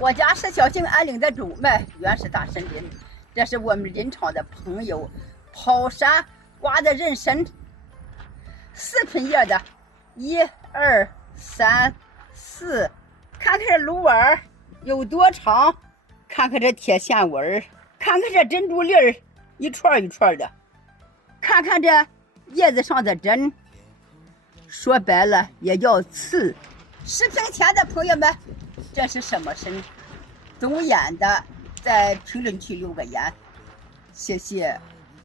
我家是小兴安岭的主脉，原是大森林。这是我们临场的朋友跑山刮的人参，4品叶的，1、2、3、4，看看这芦纹有多长，看看这铁线纹，看看这珍珠粒儿一串一串的，看看这叶子上的针，说白了也叫刺。视频前的朋友们，这是什么参？懂眼的在评论区留个言，谢谢。